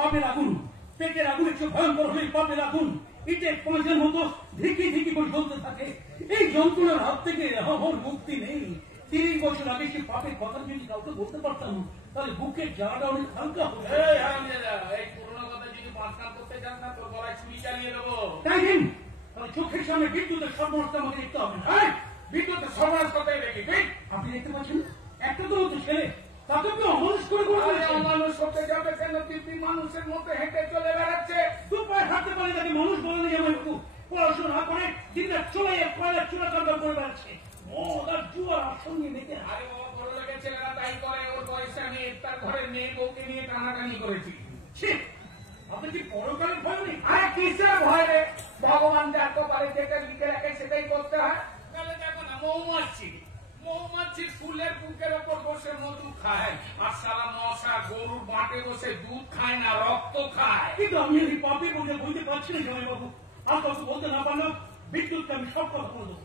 পাপের আগুন, পেটের আগুন একটু ভয়ঙ্কর হলে পাপের আগুন ইটের পয়সার মতো ধিকি ধিকি করে জ্বলতে থাকে। এই যন্ত্রণার হাত থেকে আমার মুক্তি নেই। 30 বছর আগে সে পাপের কথা যদি কাউকে বলতে পারতাম, তাহলে বুকের জ্বালাটা অনেক হালকা হতো। এই পুরোনো কথা যদি পাঁচকান করতে চান না, তোর গলায় ছুরি চালিয়ে দেবো। তাই দিন, তাহলে চোখের সামনে বিদ্যুতের সর্বনাশটা আমাকে দেখতে হবে না। বিদ্যুতের সর্বনাশ করতে দেখি, ঠিক? আপনি দেখতে পাচ্ছেন একটা তো মতো ছেলে, তাকে আপনি অমানুষ করে অমানুষ করতে যাবে কেন? তুই মানুষের মতো হেঁটে চলে বেড়াচ্ছে। দু পায়ে হাঁটতে পারে, তাকে মানুষ বলে না। আমার একটু পড়াশোনা না করে দিনটা চলে কয়লা চূড়া কান্ডা করে বেড়াচ্ছে। মদ আর জুয়ার আসঙ্গে মেতে। আরে বাবা, বড় লোকের ছেলেরা তাই করে। ওর বয়সে আমি তার ঘরের মেয়ে বউকে নিয়ে টানাটানি করেছি। আপনি কি পরকালের ভয় নেই? আরে কিসের ভয় রে? ভগবান যার কপালে যেটা লিখে রাখে সেটাই করতে হয়। তাহলে দেখো না, মৌমাছি ফুলের বুকের ওপর বসে মধু খায়, আর সারা মশা গরুর বাঁটে বসে দুধ খায় না, রক্ত খায়। কিন্তু আমি এই পাপে বলে বলতে পারছি না জামাই বাবু। আর কাউকে বলতে না পারলাম, বিদ্যুৎকে আমি সব কথা বলে দেবো।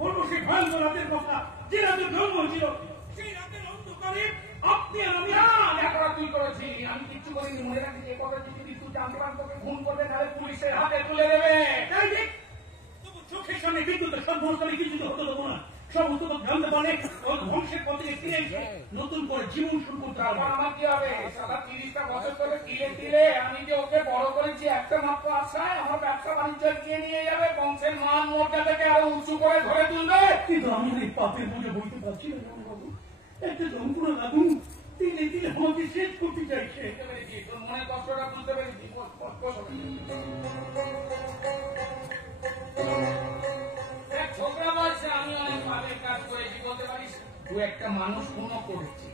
বলবো সেই ভয়ঙ্কর রাতের কথা, যে রাতে জন্ম ছিল, সেই রাতের অন্ধকারে আপনি আর আমি। তুই করেছিস, আমি কিচ্ছু করিনি। মনে রাখিস, এই কথা যদি তুই জানতে পারেন, তোকে খুন করবে, তাহলে পুলিশের হাতে তুলে দেবে। চোখের সামনে বিদ্যুতের সব মানুষ আমি কিছু হতে দেবো না। সমস্ত জানতে পারে ধ্বংসের পথে ফিরে এসে নতুন করে জীবন শুরু করতে হবে। আমার কি হবে? সারা 30টা বছর ধরে তিলে আমি যে ওকে বড় করেছি, একটা মাত্র আশায় আমার ব্যবসা বাণিজ্য এগিয়ে নিয়ে যাবে, বংশের মান মর্যাদাকে আরো উঁচু করে ধরে তুলবে। কিন্তু আমি এই পাপের বুঝে বলতে পারছি না বাবু। একটা যন্ত্রণা লাগুন তিলে তিলে আমাকে শেষ করতে চাইছে। তোর মনে কষ্টটা বুঝতে পেরেছি। ছোকরা বয়সে আমি অনেক পাপের কাজ করেছি, বলতে পারিস। তুই একটা মানুষ খুনও করেছি,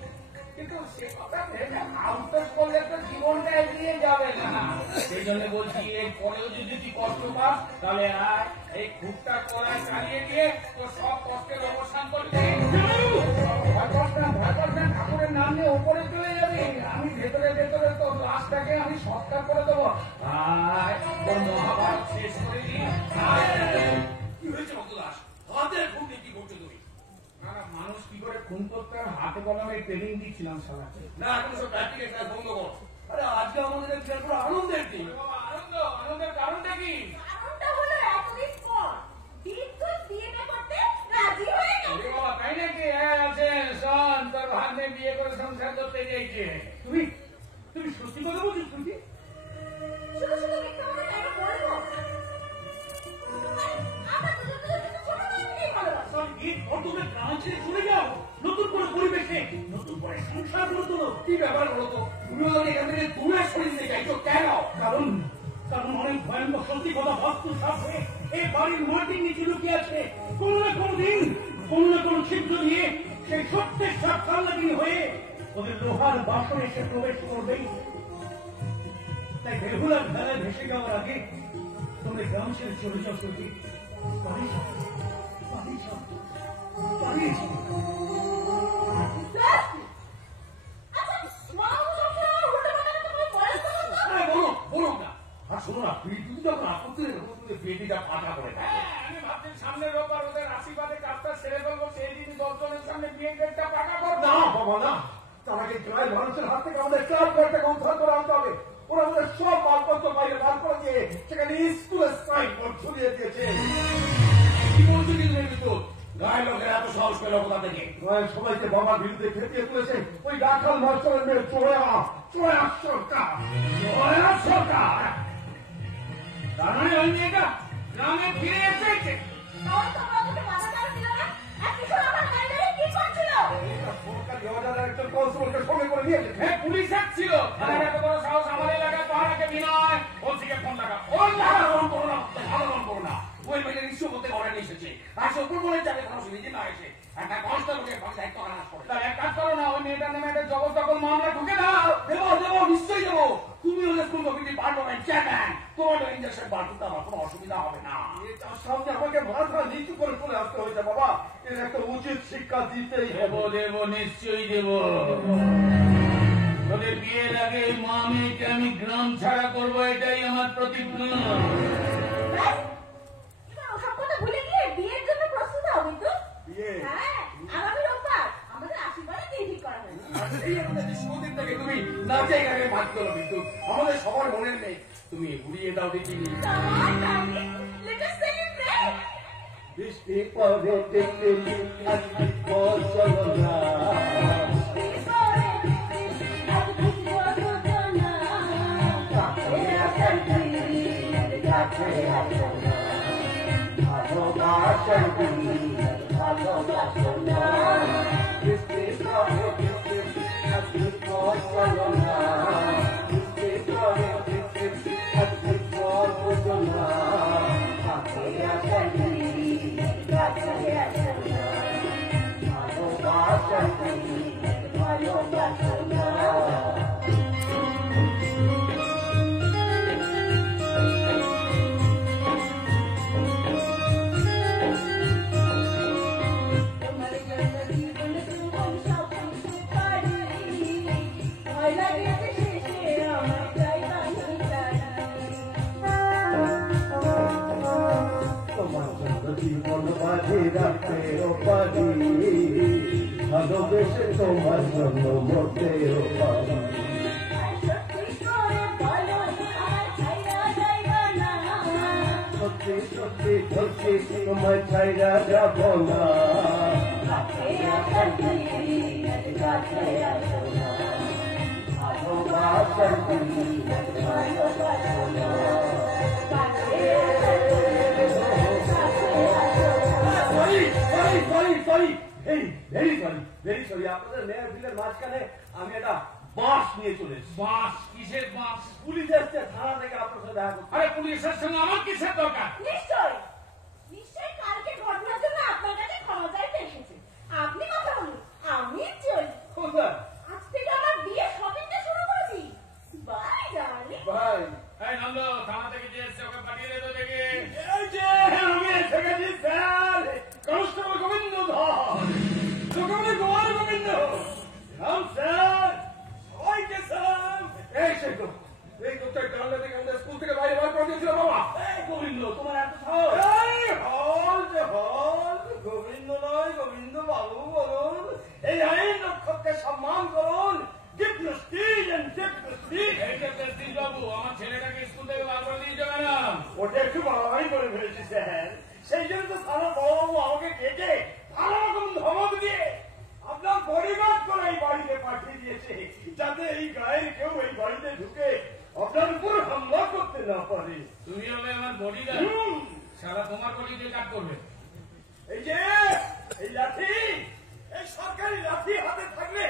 কিন্তু সে কথা ভেবে আউটস করলে তো জীবনটা এগিয়ে যাবে না। সেই জন্য বলছি, এর পরেও যদি তুই কষ্ট পাস, তাহলে আর এই খুঁটটা কড়ায় চালিয়ে দিয়ে তোর সব কষ্টের অবসান করবি। ঠাকুরের নাম নিয়ে উপরে চলে যাবি, আমি ভেতরে ভেতরে তোর লাশটাকে আমি সৎকার করে দেবো। তোর মহাভারত শেষ করে দিই। কি হয়েছে ভক্তদাস? হাতের খুন কি করছো তুমি? মানুষ কি করে খুন করতে হয় হাতে কলমে ট্রেনিং দিচ্ছিলাম সালাকে। না, এখন সব প্র্যাকটিক্যাল কাজ বন্ধ করো। আরে আজকে আমাদের বিরাট বড় আনন্দের দিন। আনন্দের কারণটা কি? কারণটা হলো এতদিন পর বিদ্যুৎ বিয়ে করতে রাজি হয়ে গেছে। তাই নাকি? হ্যাঁ আছে, শোন, তোর ভাগ্নে বিয়ে করে সংসার করতে গিয়েছে। তুমি সত্যি কথা বলছো? শুনছি শুধু শুধু মিথ্যা কথা কেন বলবো? আমার ছোট ভাইকেই ভালোবাসি। তুমি গ্রাম ছেড়ে চলে যাও, নতুন করে পরিবেশে নতুন করে সংসার গড়ে তোলো। কি ব্যাপার বলো তো? তুমিও যদি এখান থেকে দূরে সরিয়ে চাইছো কেন? কারণ অনেক ভয়ঙ্কর সত্যি কথা বাস্তু সাপ হয়ে এই বাড়ির মাটির নিচে লুকিয়ে আছে। কোনো না কোনো দিন কোনো না কোনো ছিদ্র দিয়ে সেই সত্যের সাপ কাল্লাগিরি হয়ে ওদের লোহার বাসনে এসে প্রবেশ করবেই। তাই বেহুলার বেলায় ভেসে যাওয়ার আগে তোমরা গ্রাম ছেড়ে চলে যাও। সত্যি বলো না। আর শোনো না, তুই যখন আপত্তি বেটিটা ফাঁকা করে থাকে। আমি ভাবছি সামনের রোববার ওদের আশীর্বাদে কাজটা সেরে ফেলবো, সেই দিন 10 জনের সামনে বিয়ে ডেটটা পাকা করবো। না বাবা না, তার আগে গ্রামের মানুষের হাত থেকে আমাদের 4 লাখ টাকা উদ্ধার করে আনতে হবে। ওরা আমাদের সব মালপত্র বাইরে বার করে দিয়ে সেখানে স্কুলের সাইন বোর্ড ঝুলিয়ে দিয়েছে। কি বলছো কিন্তু? গায়ে লোকের এত সাহস পেল কোথা থেকে? সবাইকে বাবার বিরুদ্ধে খেপিয়ে তুলেছে ওই রাখাল মাস্টারের মেয়ে চোরা সরকার। তার মানে ওই মেয়েটা গ্রামে ফিরে এসেছে। তখন তোমরা ওকে বাধা দেওয়া ছিল না? আর কিশোর আমার গাড়ি কি করছিল? সরকারি অর্ডারে একজন কনস্টেবলকে সঙ্গে করে নিয়েছে। হ্যাঁ, পুলিশ ছিল। তার এত বড় সাহস আমার এলাকায় পাহারাকে বিনয় ওসিকে ফোন লাগা। ওই ভালো করো না, ভালো করো না। ওই মেয়েটা নিশ্চয় করতে ঘরে নিয়ে এসেছে। আর সকল বলে যাবে কোনো সুবিধে না এসে একটা কনস্টেবলকে দায়িত্ব আনাস করে। তাহলে এক কাজ করো না, ওই মেয়েটার নামে একটা জবরদখল মামলা ঢুকে দাও। দেবো, নিশ্চয়ই দেবো। তুমি হলে স্কুল কমিটি পার্লামেন্ট চেয়ারম্যান, তোমার ইঞ্জেকশন বাড়তে আমার কোনো অসুবিধা হবে না। তার সামনে আমাকে মাথা নিচু করে চলে আসতে হয়েছে। বাবা, এর একটা উচিত শিক্ষা দিতেই দেবো, নিশ্চয়ই দেবো। তোদের বিয়ের আগে মা মেয়েকে আমি গ্রাম ছাড়া করবো, এটাই আমার প্রতিজ্ঞা। সব কথা ভুলে গিয়ে বিয়ের জন্য প্রস্তুত হও কিন্তু। বিয়ে? হ্যাঁ, আগামী রোববার সেই আমাদের শুরুদিন থেকে তুমি নাচে গানে বাদ করো কিন্তু আমাদের সবার মনের নেই তুমি উড়িয়ে দাও দেখিনি Come on, darling. Let us celebrate. বৃষ্টি পরে দেখতে আজকে চলো না ভালোবেসে তোমার জন্য মরতেও পারি সত্যি সত্যি সত্যি তোমার ছাইরা যাব না আপনাদের মেয়ের বিলের মাঝখানে আমি একটা বাস নিয়ে চলে এসেছি বাস কিসের বাস পুলিশ এসছে থানা থেকে আপনার সাথে দেখা করতে আরে পুলিশের সঙ্গে আমার কিসের দরকার নিশ্চয় কালকে ঘটনার জন্য আপনার কাছে ক্ষমা চাইতে এসেছে আপনি কথা বলুন আমি চলি কোথায় আজ থেকে আমার বিয়ে শপিংটা শুরু করেছি বাই ডার্লিং ভাই এই নন্দ থানা থেকে যে এসছে ওকে পাঠিয়ে দে তো দেখি এই যে আমি এসে গেছি স্যার কনস্টেবল গোবিন্দ ধর গোবিন্দ গোয়ার গোবিন্দ সালাম স্যার সবাইকে সালাম এই সেগুলো এই লোকটা জানলা থেকে আমাদের স্কুল থেকে বাইরে বার করে দিয়েছিল বাবা এই গোবিন্দ তোমার এত সাহস এই হল যে হল গোবিন্দ নয় গোবিন্দ বাবু বলুন এই আইন রক্ষককে সম্মান করুন give prestige and take prestige এই যে প্রেস্টিজ বাবু আমার ছেলেটাকে স্কুল থেকে বার করে দিয়েছে কেন ওটা একটু বাড়াবাড়ি করে ফেলেছি স্যার সেই জন্য তো থানার বড়বাবু আমাকে ডেকে ভালো রকম ধমক দিয়ে আপনার বডিগার্ড করে এই বাড়িতে পাঠিয়ে দিয়েছে যাতে এই গায়ের কেউ এই বাড়িতে ঢুকে আপনার উপর হামলা করতে না পারে তুমি হবে আমার বডিগার্ড সারা তোমার বডি দিয়ে কাট করবে এই যে এই লাঠি এই সরকারি লাঠি হাতে থাকলে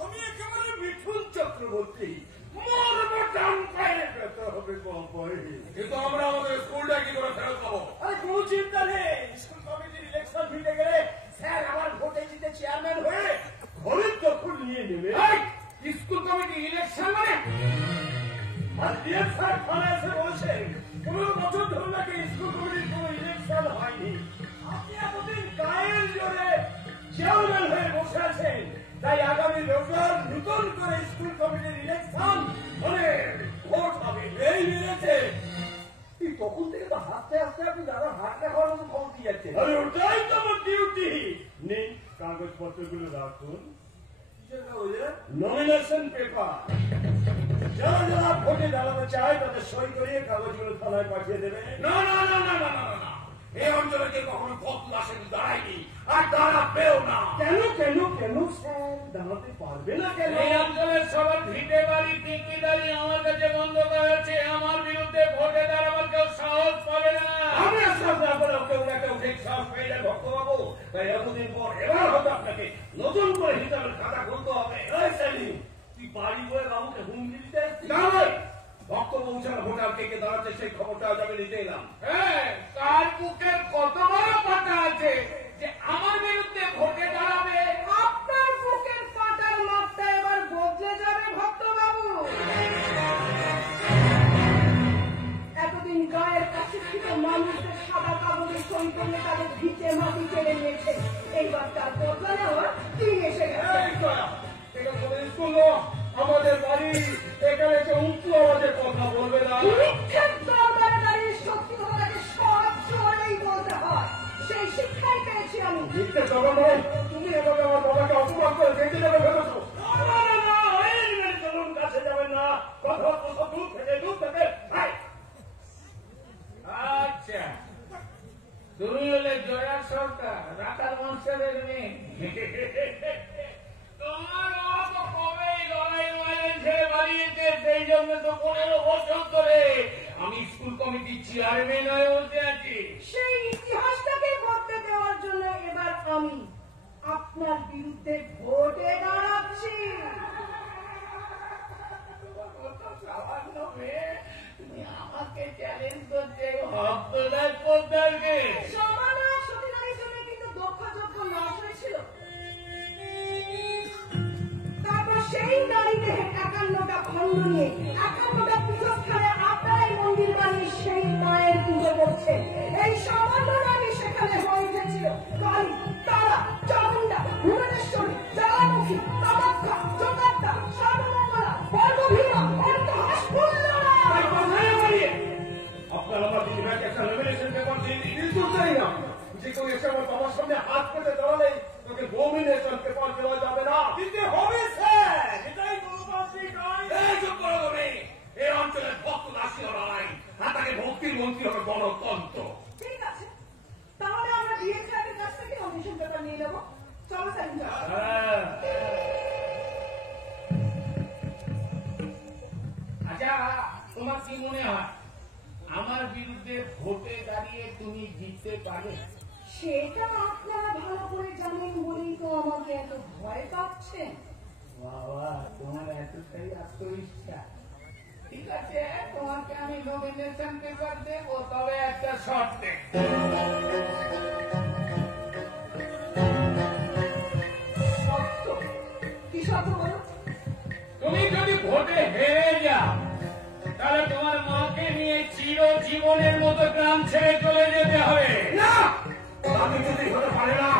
আমি একেবারে মিঠুন চক্রবর্তী মরবো ডান পায়ে পেতে হবে বাবাই কিন্তু আমরা আমাদের স্কুলটা কি করে ফেরত পাবো আরে কোনো চিন্তা নেই স্কুল কমিটির ইলেকশন মিটে গেলে স্যার আমার ভোটে জিতে চেয়ারম্যান হয়ে ঘরের দখল নিয়ে নেবে এই স্কুল কমিটি ইলেকশন মানে আর ডিএম স্যার থানা এসে বলছেন 15 বছর ধরে নাকি স্কুল কমিটির কোনো ইলেকশন হয়নি আপনি এতদিন গায়ের জোরে চেয়ারম্যান হয়ে বসে আছেন তাই আগামী রবিবার নতুন করে স্কুল কমিটির ইলেকশন মানে ভোট হবে এই মেরেছে এই তখন থেকে তো হাসতে হাসতে আপনি দাদা হাত দেখার মতো খবর দিয়ে যাচ্ছেন আরে ওটাই তো আমার ডিউটি নিন কাগজপত্রগুলো রাখুন নমিনেশন পেপার যারা যারা ভোটে দাঁড়াতে চায় তাদের সই করিয়ে কাগজগুলো থানায় পাঠিয়ে দেবে না না না না না না না এই অঞ্চলে কেউ কখনো ভোট আসে দাঁড়ায়নি আর দাঁড়াবেও না কেন কেন কেন স্যার দাঁড়াতে পারবে না কেন এই অঞ্চলের সবার ভিটে বাড়ি টিকিদারি আমার কাছে বন্ধ করা হয়েছে আমার বিরুদ্ধে ভোটে দাঁড়াবার কেউ সাহস পাবে না আমি আশ্বাস না করে কেউ না কেউ ঠিক সাহস পেয়ে যায় ভক্ত বাবু তাই এতদিন পর এবার হয়তো আপনাকে নতুন করে হিসাবের খাতা খুলতে হবে এই সেলিম তুই বাড়ি বয়ে বাবুকে হুমকি দিতে আসছিস দাঁড়াই বক্তব্য ছাড়া ভোটার কে কে দাঁড়াচ্ছে সেই খবরটা আজ আমি নিতে এলাম হ্যাঁ তার বুকের কত বড় পাতা আছে যে আমার বিরুদ্ধে ভোটে দাঁড়াবে আপনার বুকের পাটার মাপটা এবার বদলে যাবে ভক্তবাবু এতদিন গায়ের কাছে ছিল মানুষদের সাদা কাগজে সই করলে তাদের ভিটে মাটি কেড়ে নিয়েছে এইবার তার বদলা নেওয়ার দিন এসে গেছে এটা কোনো স্কুল নয়, আমাদের বাড়ি এখানে কেউ উঁচু আওয়াজে কথা বলবে না পরীক্ষার দরবারে দাঁড়িয়ে সত্যি কথাটাকে সব সময়ই বলতে হয় সেই শিক্ষাই পেয়েছি আমি মিথ্যে জগা নয় তুমি এভাবে আমার বাবাকে অপমান করে দেখতে যাবে ভেবেছো না, তোমার বাবা তো কবেই লড়াই মাঝে ছেড়ে বাড়িয়েছে, সেই জন্য তো 15 বছর ধরে আমি স্কুল কমিটির চেয়ারম্যান হয়ে বসে আছি। সেই ইতিহাসটাকে বদলে দেওয়ার জন্য এবার আমি আপনার বিরুদ্ধে ভোটে দাঁড়াচ্ছি। সামান্য মেয়ে, তুমি আমাকে চ্যালেঞ্জ করছে ভক্তদাস পোদ্দারকে। সামান্য সতীনারীর জন্য কিন্তু দক্ষ যজ্ঞ নাশ হয়েছিল। তারপর সেই নারী দেহে 51টা খণ্ড নিয়ে 51টা পীঠস্থানে আপনার এই মন্দির বানিয়ে সেই মায়ের পুজো করছেন। এই সামান্য নারী সেখানে হয়ে উঠেছিল কালী, তারা, চামুণ্ডা, ভুবনেশ্বরী, জ্বালামুখী, কামাখ্যা, জগদ্দা, সর্বমঙ্গলা, বর্গভীমা, অট্টহাস, ফুল্লরা। আপনার আমার দিদিভাইকে একটা রেভেলেশন পেপার দিয়ে দিন। কিন্তু চাই না, যে কেউ এসে আমার বাবার সামনে হাত পেতে দাঁড়ালেই তোকে নমিনেশন পেপার দেওয়া যাবে না। দিতে হবে স্যার, এটাই গণতান্ত্রিক আইন। এই চুপ করো তুমি। এই অঞ্চলের ভক্তদাসী হলো আইন, আর তাকে ভক্তির মন্ত্রী হবে গণতন্ত্র। ঠিক আছে, তাহলে আমরা ডিএম সাহেবের কাছ থেকে নমিনেশন পেপার নিয়ে নেবো। চলো স্যার। আচ্ছা, তোমার কি মনে হয় আমার বিরুদ্ধে ভোটে দাঁড়িয়ে তুমি জিততে পারবে? সেটা আপনারা ভালো করে জানেন বলেই তো আমাকে এত ভয় পাচ্ছেন। বাবা, তোমার এতটাই আত্মবিশ্বাস। ঠিক আছে, তোমাকে আমি নমিনেশন পেপার দেবো, তবে একটা শর্তে। শর্ত? কি শর্ত বলো? তুমি যদি ভোটে হেরে যাও, তাহলে তোমার মাকে নিয়ে চিরজীবনের মতো গ্রাম ছেড়ে চলে যেতে হবে। না, আমি যদি হতে পারে না,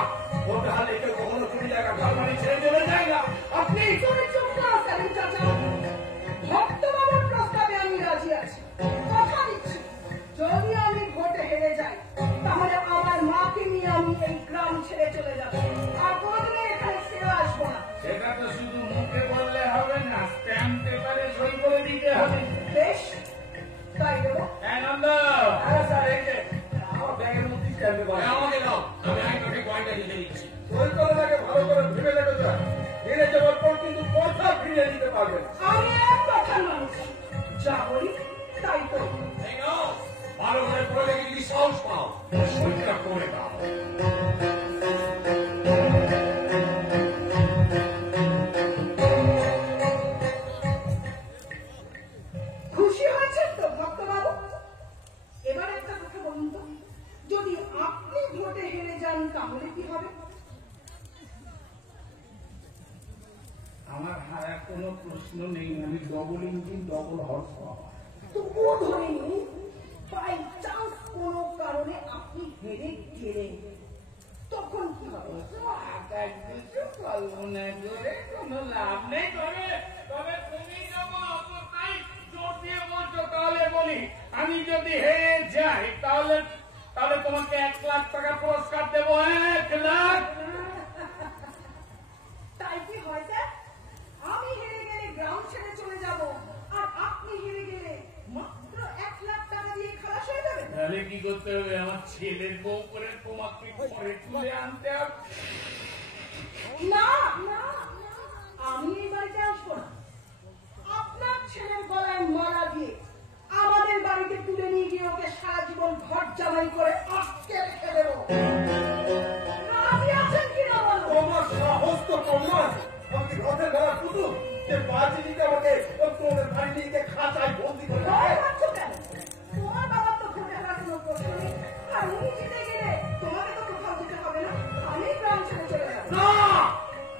ভোট হারলে কেউ কখনো তুমি জায়গা ঘর বাড়ি ছেড়ে চলে যায় না। আপনি তুমি চুপ করো সেলিম চাচা। ভক্তবাবুর প্রস্তাবে আমি রাজি আছি। কথা দিচ্ছি, যদি আমি ভোটে হেরে যাই, তাহলে আমার মাকে নিয়ে আমি এই গ্রাম ছেড়ে চলে যাব, আর কোনোদিনই এখানে ফিরে আসবো না। সেটা তো শুধু মুখে বললে হবে না, স্ট্যাম্প পেপারে সই করে দিতে হবে। বেশ, তাই দেবো। আনন্দ, হ্যাঁ স্যার, এই যে আমার ব্যাগের মধ্যে স্ট্যাম্প পেপার। আমাকে দাও, আমি আইনটাকে কয়েকটা লিখে দিচ্ছি। ওই কলাটাকে ভালো করে ভেবে দেখো স্যার, হেরে যাওয়ার পর কিন্তু কথা ফিরিয়ে দিতে পারবেন। আমি এক কথা মানুষ, যা বলি তাই তো। এই নাও, ভালো করে পড়ে যদি সাহস পাও, সইটা করে দাও। খুশি হয়েছেন তো ভক্তবাবু? এবার একটা কথা বলুন তো, যদি আপনি ভোটে হেরে যান তাহলে কি হবে? আমার হারার কোনো প্রশ্ন নেই, আমি ডবল ইঞ্জিন ডবল হর্স পাওয়া। তবুও ধরে নিন, বাই চান্স কোনো কারণে আপনি হেরে গেলেন, তখন কি হবে? কিছু কল্পনা করে কোনো লাভ নেই। তবে তুমি যখন অতটাই জোর দিয়ে বলছো, তাহলে বলি, আমি যদি হেরে যাই তাহলে তোমাকে 1 লাখ টাকা পুরস্কার দেবো। 1 লাখ। তাই কি হয় স্যার? আমি হেরে গেলে গ্রাম ছেড়ে চলে যাব, আর আপনি হেরে গেলে মাত্র 1 লাখ টাকা দিয়ে খালাস হয়ে যাবে। তাহলে কি করতে হবে? আমার ছেলের বউ করে তোমাকে ঘরে তুলে আনতে হবে। না না, আমি এই বাড়িতে আসবো না। আপনার ছেলের গলায় মালা দিয়ে আমাদের বাড়িতে তুলে নিয়ে গিয়ে ওকে সারা জীবন ঘর জামাই করে আটকে রেখে দেবো। রাজি আছেন কিনা বলো? তোমার সাহস তো কম নয়। আমাকে ঘরের বেলা শুধু যে বাজি দিতে আমাকে তোমাদের বাড়ি নিয়ে গিয়ে খাঁচায় বন্দি করে ভয় রাখে। পাচ্ছ কেন? তোমার বাবার তো ভোটে হারার কোনো প্রশ্ন নেই, আর উনি জিতে গেলে তোমাকে তো কোথাও যেতে হবে না, আমি গ্রাম ছেড়ে চলে যাবো। না,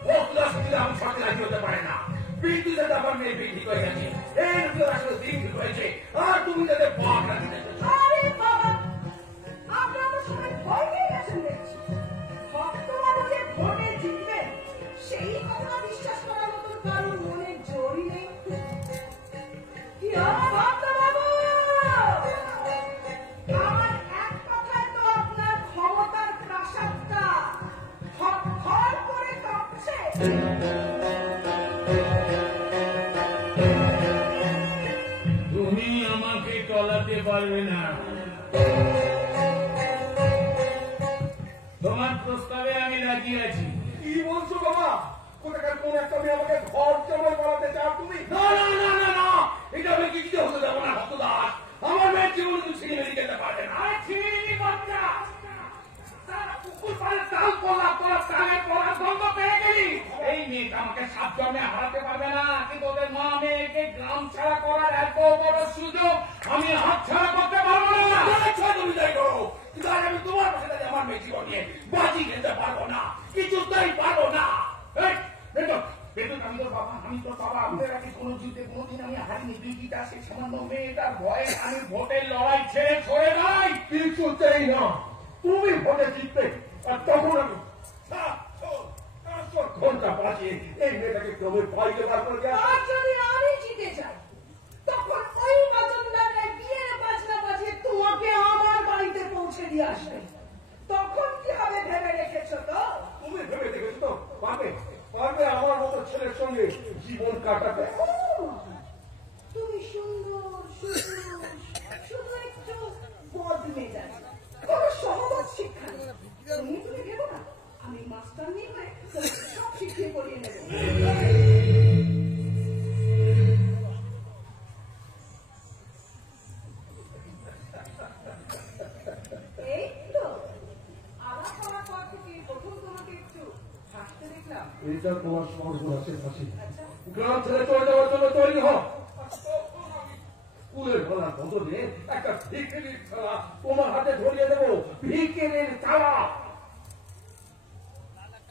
ভক্তদাস দিলে আমি সরকার রাজি হতে পারে না। বিদ্যুতের ব্যাপার মেয়ে বিক্রি করে গেছে, এর ভিতরে আসলে দিন ঠিক হয়েছে, আর তুমি তাদের পাটা দিতে চাইছো। আরে বাবা, আপনারা তো সবাই ভয় পেয়ে গেছেন দেখছি। ভক্তবাবু যে ভোটে জিতবেন, সেই কথা বিশ্বাস করার মতন কারোর মনে জোরই নেই। কি হলো ভক্তবাবু? আমার এক কথায় তো আপনার ক্ষমতার প্রাসাদটা থরথর করে কাঁপছে। তুমি আমাকে টলাতে পারবে না। তোমার প্রস্তাবে আমি রাজি আছি। কি বলছো বাবা? কোথাকার কোন একটা মেয়ে আমাকে ঘর জমায় বাড়াতে চাও তুমি? না না না না না, এটা আমি কিছুতে হতে দেবো না ভক্তদাস। আমার মেয়ের জীবনে তুমি ছিঁড়ে মেরে যেতে পারবে না। আরে ছিঁড়ি বাচ্চা, কুকুর পালে তাল পলা তোরা তালের পলা দ্বন্দ্ব পেয়ে গেলি। এই মেয়েটা আমাকে সাত জন্মে হারাতে পারবে না, কিন্তু ওদের মা মেয়েকে গ্রাম ছাড়া করার এত বড় সুযোগ আমি হাত ছাড়া করতে পারবো না। তুমি যাই করো, কিন্তু আজ আমি তোমার পাশে দাঁড়িয়ে আমার মেয়ে জীবন নিয়ে বাজি খেলতে পারবো না, কিছুতেই পারবো না। আমি তোর বাবা, আমি তোর বাবা। আমাদের আগে কোনো যুদ্ধে কোনোদিন আমি হারিনি। দুইটা সে সামান্য মেয়েটার ভয়ে আমি ভোটের লড়াই ছেড়ে সরে যাই। কিছুতেই না, তুমি ভোটে জিতবে, আর তখন আমি ঘন্টা বাজিয়ে এই মেয়েটাকে ক্রমে পাইতে পারবো। আর যদি আমি জিতে যাই, তখন ওই বাজনদাররা বিয়ের বাজনা বাজিয়ে তোমাকে আমার বাড়িতে পৌঁছে দিয়ে আসবে। তখন কি হবে ভেবে রেখেছো তো? তুমি ভেবে দেখেছো তো পারবে? পারবে আমার মতো ছেলের সঙ্গে জীবন কাটাতে? তুমি সুন্দর শুধু একটু বদলে যাবে, কোনো সহজ শিক্ষা নেই। তুমি ভেবো না আমি মাস্টার নিয়ে হয়ে সব শিখিয়ে করিয়ে নেব। এই তো আলাপ করার পর থেকে প্রথম তোমাকে একটু হাসতে দেখলাম। এইটা তোমার সর্বনাশের ফাঁসি। গ্রাম ছেড়ে চলে যাওয়ার জন্য তৈরি হও। স্কুলের খেলার বদলে একটা ভিখিরির খেলা তোমার হাতে ধরিয়ে দেবো। ভিখিরির খেলা।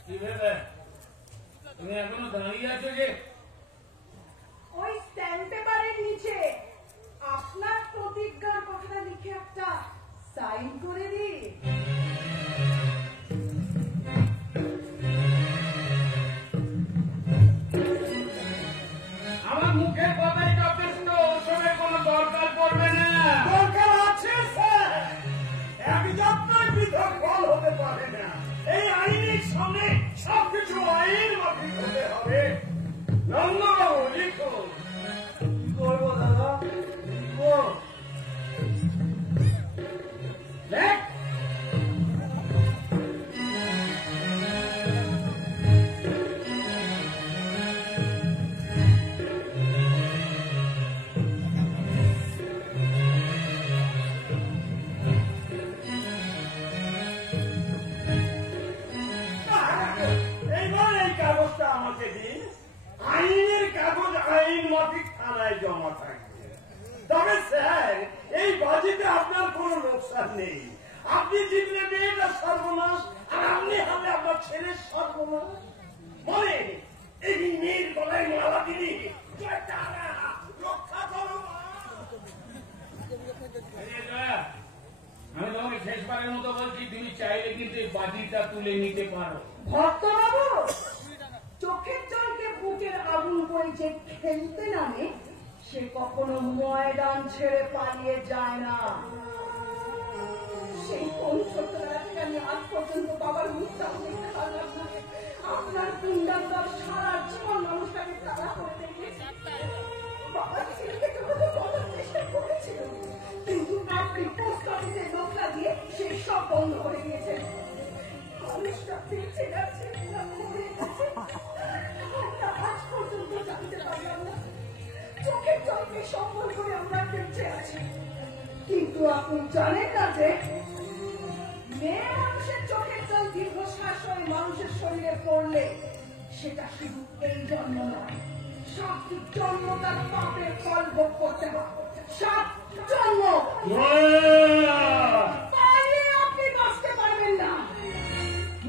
কি ভেবে তুমি এখনো দাঁড়িয়ে আছো যে? ওই স্ট্যাম্প পেপারের নিচে আপনার প্রতিজ্ঞার কথাটা লিখে একটা সাইন করে দিই। আমার মুখের কথাই যথেষ্ট, ওসবের কোনো দরকার পড়বে না। দরকার আছে স্যার, একযাত্রার পৃথক ফল হতে পারে না। এই আইনের সামনে সবকিছু আইন মাফিক হতে হবে। নন্দবাবু লিখুন। কি করবো দাদা? দেখ এইবার এই কাগজটা আমাকে দিন। আইনের কাগজ আইন মাফিক থানায় জমা থাকবে। তবে স্যার, এই বাজিতে আপনার কোনো লোকসান নেই। আপনি জিতলে মেয়েটার সর্বনাশ, আর আপনি হারলে আপনার ছেলের সর্বনাশ। বলে এই মেয়ের গলায় মালা দিলি, রক্ষা করো। আমি তোমাকে শেষবারের মতো বলছি, তুমি চাইলে কিন্তু এই বাজিটা তুলে নিতে পারো। ভক্তবাবু, চোখের জলকে বুকের আগুন করে যে খেলতে নামে সে কখনো ময়দান ছেড়ে পালিয়ে যায় না। সেই কোন ছোটবেলা থেকে আমি আজ পর্যন্ত বাবার মুখটা দেখালাম না। আপনার পিণ্ডান্তর সারা জীবন মানুষটাকে তাড়া করে রেখেছে। বাবা ছেলেকে যখন বলার চেষ্টা করেছিল, কিন্তু আপনি পোস্ট অফিসে লোক লাগিয়ে সেই সব বন্ধ করে দিয়েছেন। মানুষটা বেঁচে গেছে না মরে গেছে আমরা আজ পর্যন্ত জানতে পারলাম না। চোখের জলকে সম্বল করে আমরা বেঁচে আছি, কিন্তু আপনি জানেন না যে মেয়ে মানুষের চোখের জল দীর্ঘশ্বাস হয়ে মানুষের শরীরে পড়লে সেটা শুধু এই জন্ম নয়, 7 জন্ম তার পাপের ফল ভোগ করতে হয়। 7 জন্ম পালিয়ে আপনি বাঁচতে পারবেন না।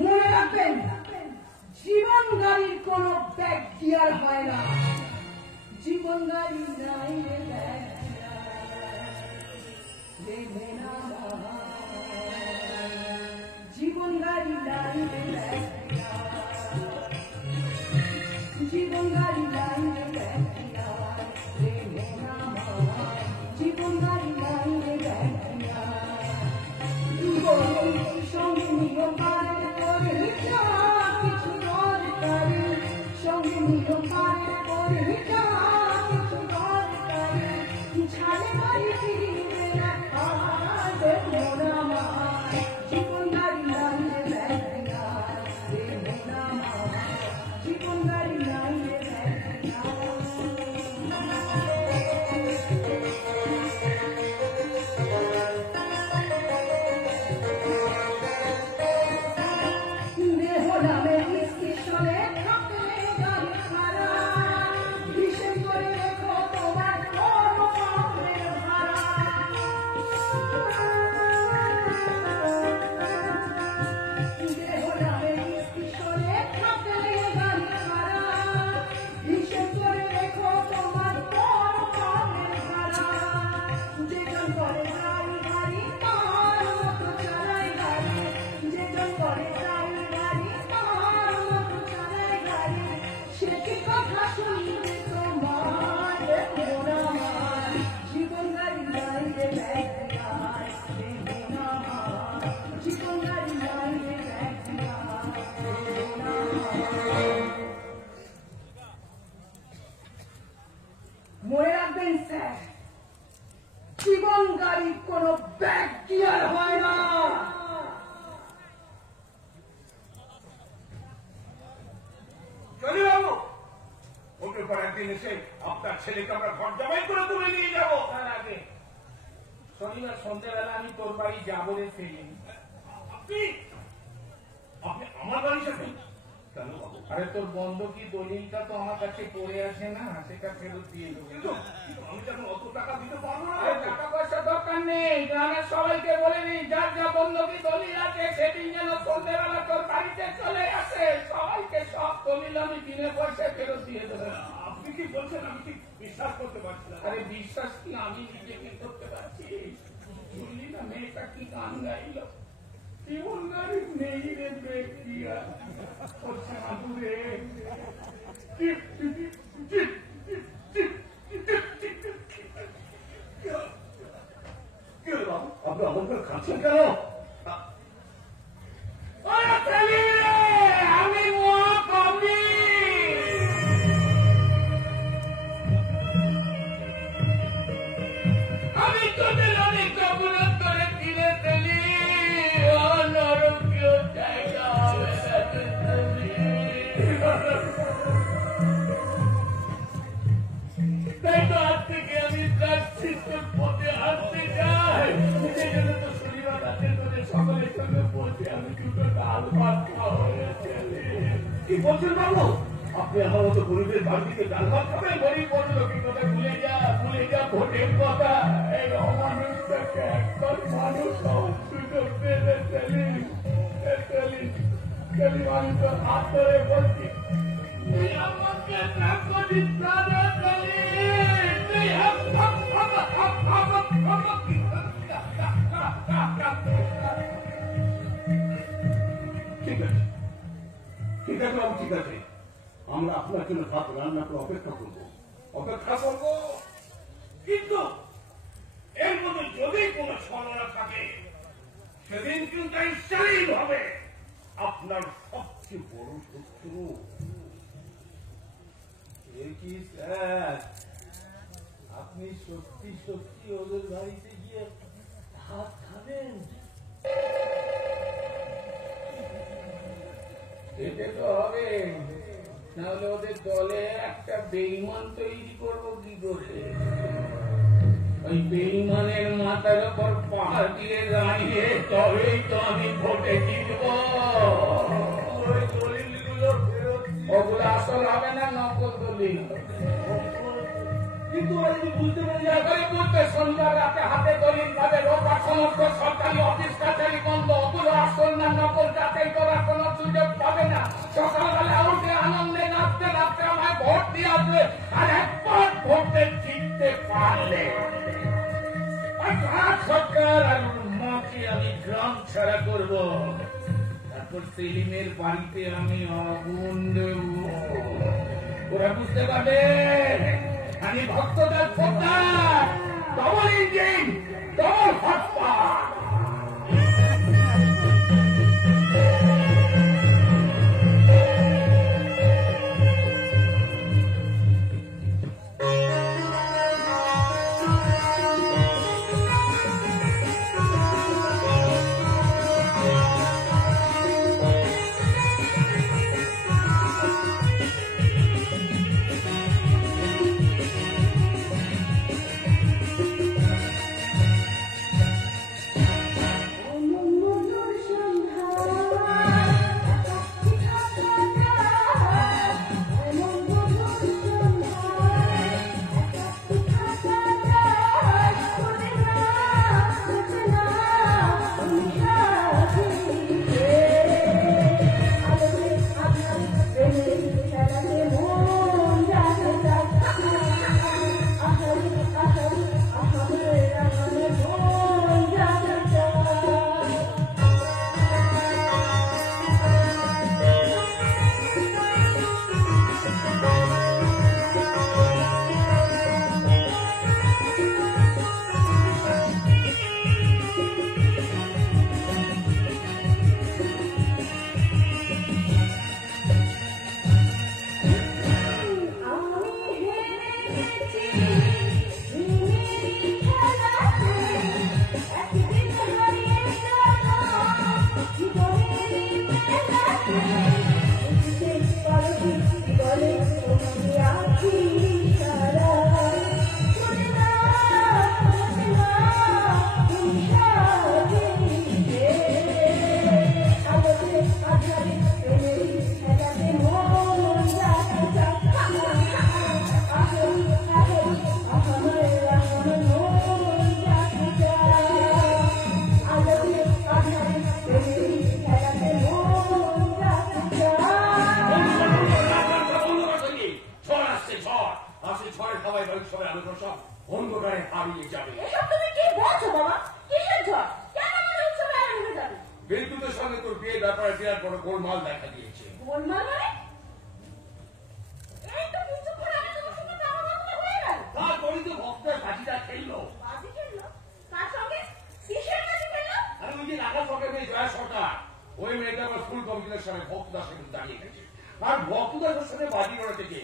মনে রাখবেন, জীবন গাড়ির কোন ব্যাগ গিয়ার হয় না। জীবন গাড়ি নাই জীবন গাড়ি নাই জীবন গাড়ি নাই জীবন গাড়ি নাই সঙ্গে নিয়ম পালন করে কিছু দরকারি, সঙ্গে নিয়ম পালন করে কিছু দরকারি, ছাড়ে বাড়ি ফিরিবে না জীবন গাড়ি নাই বন্ধু তোমার মন আমার জীবন গাড়ি মাইরে ব্যাগ মন আমার জীবন গাড়ি মাইরে ব্যাগ মনে রাখবেন স্যার, জীবন গাড়ির কোন ব্যাগ গিয়ার হয় না। চলি বাবু, ওকে পর একদিন এসে আপনার ছেলেকে আমরা ঘর জামাই করে তুলে নিয়ে যাবো। তার আগে শনিবার সন্ধ্যাবেলা আমি তোর বাড়ি যাবো রে সেলিম। আপনি আপনি আমার বাড়ি যাবেন কেন বাবু? আরে তোর বন্ধকি দলিলটা তো আমার কাছে পড়ে আসে না, সেটা ফেরত দিয়ে দেবো। কিন্তু আমি যখন অত টাকা দিতে পারবো না। আরে টাকা পয়সা দরকার নেই, গ্রামের সবাইকে বলে নি যার যা বন্ধকি দলিল আছে সেদিন যেন সন্ধ্যেবেলা তোর বাড়িতে চলে আসে। সবাইকে সব দলিল আমি বিনা পয়সায় ফেরত দিয়ে দেবো। আপনি কি বলছেন? আমি কি বিশ্বাস করতে পারছি না। আরে বিশ্বাস কি আমি নিজেকে করতে পারছি? শুনলি না মেয়েটা কি গান গাইল? জীবন গাড়ি নেই রে ব্যক্তি কি হলো বাবু? আপনি অমন করে খাচ্ছেন কেন? আমি মহাকবি। আমি তোদের অনেক অপরাধ করে দিলে তেলি অনরকীয় জায়গা হবে তাই তো আজ থেকে আমি প্রায়শ্চিত্তের পথে আসতে চাই। সেই জন্য তো শনিবার রাতে তোদের সকলের সঙ্গে বলতে আমি দুটো ডাল ভাত খাওয়া হয়েছে। কি বলছেন বাবু? আপনি আমার মতো গরিবের বাড়িতে ডাল ভাত খাবেন? গরিব বড় লোকের কথা ভুলে যা ভোটের কথা। এই অমানুষটাকে একবার মানুষ হওয়ার সুযোগ দেবে সেলিম। সেলিম আমি তো হাত ধরে বলছি, তুই আমাকে না করিস না রে সেলিম। তুই ঠিক আছে, ঠিক আছে বাবু, ঠিক আছে। আমরা আপনার জন্য ভাত রান্না করে অপেক্ষা করবো। কিন্তু এর মধ্যে যদি কোনো ছলনা থাকে সেদিন কিন্তু সেলিম হবে আপনার সবচেয়ে বড় শত্রু। কি স্যার, আপনি সত্যি সত্যি ওদের বাড়িতে গিয়ে ভাত খাবেন? যেতে তো হবে, নাহলে ওদের দলে একটা বেইমান তৈরি করবো কি করে? ওই বেইমানের মাথার উপর পাহাড় দিয়ে দাঁড়িয়ে তবেই তো আমি ভোটে জিতব। ওই দলিলগুলো ফেরত, ওগুলো আসল হবে না, নকল দলিল। কিন্তু ওরা যদি বুঝতে পেরে যায়, বুঝতে সন্ধ্যা রাতে হাতে দলিল পাবে, রোববার সমস্ত সরকারি অফিস কাছারি বন্ধ, ওগুলো আসল না নকল যাচাই করার কোন সুযোগ পাবে না। সকালবেলা উঠে আনন্দে নাচতে নাচতে আমায় ভোট দিয়ে আসবে, আর একবার ভোটে জিততে পারলে সরকার আর মাকে আমি গ্রাম ছাড়া করব। তারপর সেলিমের বাড়িতে আমি আগুন দেব। ওরা বুঝতে পারবে আমি ভক্তদের সর্দার, ডবল ইঞ্জিন, ডবল হট পাওয়ার। বিবাহ উৎসবের আলোচনা সব অন্ধকারে হারিয়ে যাবে। এসব তুমি কি বলছো বাবা? কিসের ঝড়? কেন আমাদের উৎসবে হারিয়ে যাবে? বিদ্যুতের সঙ্গে তোর বিয়ের ব্যাপারে বিরাট বড় গোলমাল দেখা দিয়েছে। গোলমাল মানে? এই তো কিছুক্ষণ আগে তোমার সঙ্গে টানাটানি হয়ে গেল। তারপরেই তো ভক্তের বাজিটা খেললো। বাজি খেললো? তার সঙ্গে কিসের বাজি খেললো? আর ওই যে রাখা সরকার মেয়ে জয়া সরকার, ওই মেয়েটা আমার স্কুল কমিটির সামনে ভক্তদাসের কিন্তু দাঁড়িয়ে গেছে। আর ভক্তদাসের সাথে বাজি করা থেকে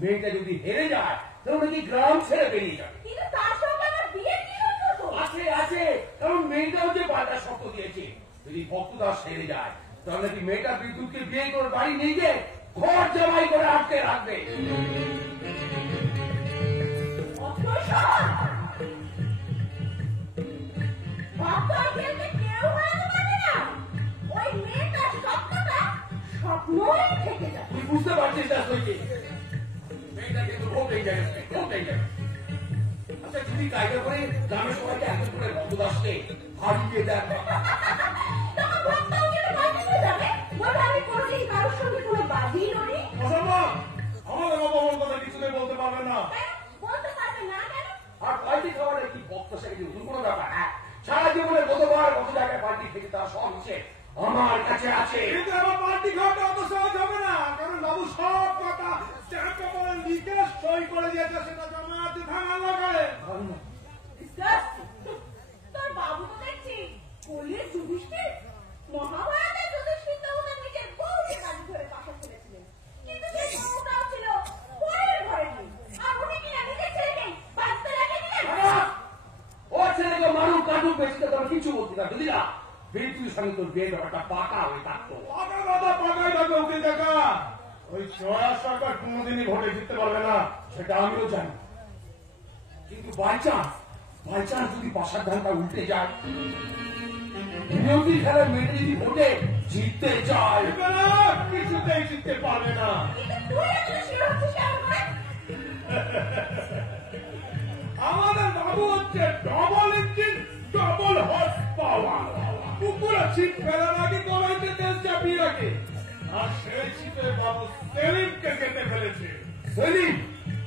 মেয়েটা যদি হেরে যায় তাহলে কি গ্রাম ছেড়ে বেরিয়ে যাবে। কিন্তু তার সঙ্গে আমার বিয়ে কি হতো তো? আছে আছে, কারণ মেয়েটাও যে বারটা শর্ত দিয়েছে, যদি ভক্তদাস হেরে যায় তাহলে কি মেয়েটা বিদ্যুৎকে বিয়ে করে বাড়ি নিয়ে গিয়ে ঘর জামাই করে আটকে রাখবে। তুই বুঝতে পারছিস না তুই মেয়েটা কিন্তু খুব ডেঞ্জারাস, খুব ডেঞ্জারাস। আচ্ছা যদি কায়দা করে গ্রামের সবাইকে এত করে ভক্তদাসকে হারিয়ে দেন, আমাদের অপমান কথা কিছুতে বলতে পারবে না। আর পার্টি খাওয়ার কি ভক্ত সেটা কি নতুন কোনো ব্যাপার? হ্যাঁ, সারা জীবনে কতবার কত জায়গায় পার্টি থেকে তার সব হচ্ছে আমার কাছে আছে। কিন্তু আমার পার্টি খাওয়াটা অত সহজ হবে না, কারণ বাবু সব কথা স্ট্যাম্প পেপারে লিখে সই করে দিয়েছে, সেটা জমা আছে ধাঙ্গালো করে। তোর বাবু তো দেখছি কলির যুধিষ্ঠির, মহাভারতের যুধিষ্ঠির তো ওদের নিজের বউকে কাজ ধরে পাশা ছেড়েছিলেন, কিন্তু সেই বউটাও ছিল পরের ঘরে নেই, আর উনি কিনা নিজের ছেলেকে বাঁচতে রেখে দিলেন। ও ছেলেকে মানুষ কাটুক বেশি তো কিছু বলতে না, যদি না বিদ্যুতের সঙ্গে তোর বিয়ে ব্যাপারটা পাকা হয়ে থাকতো। পাকা কথা পাকাই থাকবে উকিল কাকা। ওই জয়া সরকার কোনোদিনই ভোটে জিততে পারবে না, সেটা আমিও জানি। কিন্তু বাইচান্স যদি পাশার ধানটা উল্টে যায়, নিয়তির খেলার মেয়েটা যদি ভোটে জিততে যায়, কিছুতেই জিততে পারবে না। কিন্তু তুই এত শিওর হচ্ছিস কেন করে? আমাদের বাবু হচ্ছে double engine, double horse power. পুকুরে ছিপ ফেলার আগে কড়াইতে তেল চাপিয়ে রাখে, আর সেই ছিপে বাবু সেলিমকে কেটে ফেলেছে। সেলিম,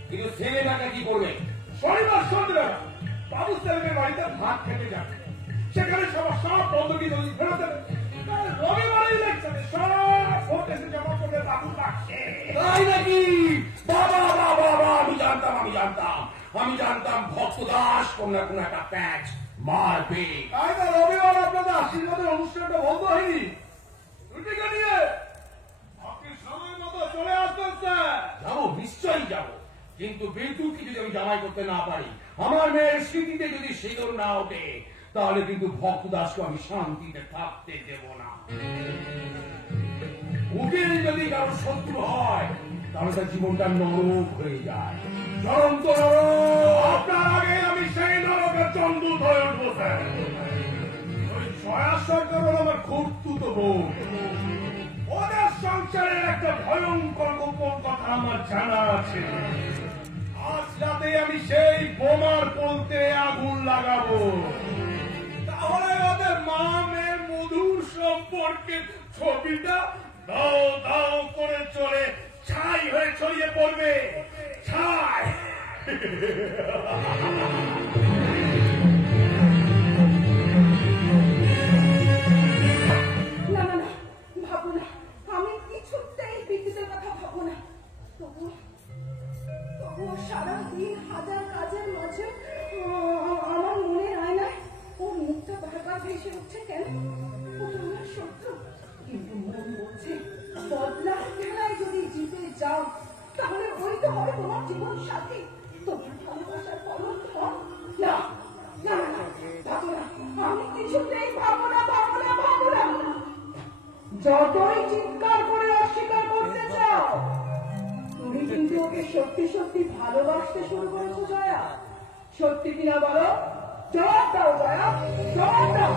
কিন্তু সেলিমাকে কি করবে? শনিবার সন্ধ্যেবেলা বাবু সেলিমের বাড়িতে ভাত খেতে যাবে, সেখানে সব বন্ধুকে যদি ফেরত দেবে, রবিবারে ইলেকশনে সব ভোট এসে জমা করবে বাবু বাক্সে। তাই নাকি? বাবা বাবা বাবা, আমি জানতাম ভক্তদাস কোন না কোন একটা প্যাচ মারবে। তাই না, রবিবার আপনাদের আশীর্বাদের অনুষ্ঠানটা বন্ধ হয়নি। রুটিকে নিয়ে আপনি সময় মতো চলে আসবেন স্যার। যাবো, নিশ্চয়ই যাবো, কিন্তু বিদ্যুৎকে যদি আমি জামাই করতে না পারি, আমার মেয়ের স্মৃতিতে যদি সিঁদুর না ওঠে, তাহলে কিন্তু ভক্তদাসকে আমি শান্তিতে থাকতে দেব না। উকিল যদি কারো শত্রু হয় তাহলে তার জীবনটা নরক হয়ে যায়, চরন্ত নরক। আপনার আগে আমি সেই নরকের চন্দুত হয়ে উঠবো স্যার। ওই জয়া সরকার হল আমার খুব তুতো বোন। ওদের সংসারের একটা ভয়ঙ্কর গোপন কথা আমার জানা আছে। আজ রাতে আমি সেই বোমার পোলতে আগুন লাগাবো, তাহলে ওদের মা মেয়ের মধুর সম্পর্কের ছবিটা দাও দাও করে চলে ছাই হয়ে ছড়িয়ে পড়বে। ছাই। না না না, ভাবো না, আমি কিছুতেই বিদ্যুতের কথা ভাবো না। তবুও সারাদিন হাজার কাজের মাঝে আমার মনের আয়নায় ওর মুখটা বারবার ভেসে উঠছে। কেন? ও তো আমার শত্রু, কিন্তু মন বলছে বদলার খেলায় যদি জিতে যাও তাহলে ওই তো হবে তোমার জীবন সাথী, তোমার ভালোবাসার পরম ধন। না না না, ভাবো না, আমি কিছুতেই ভাবো না। যতই চিৎকার করে অস্বীকার করতে চাও, তুমি কিন্তু ওকে সত্যি সত্যি ভালোবাসতে শুরু করেছো জয়া। সত্যি কিনা বলো, জবাব দাও জয়া, জবাব দাও।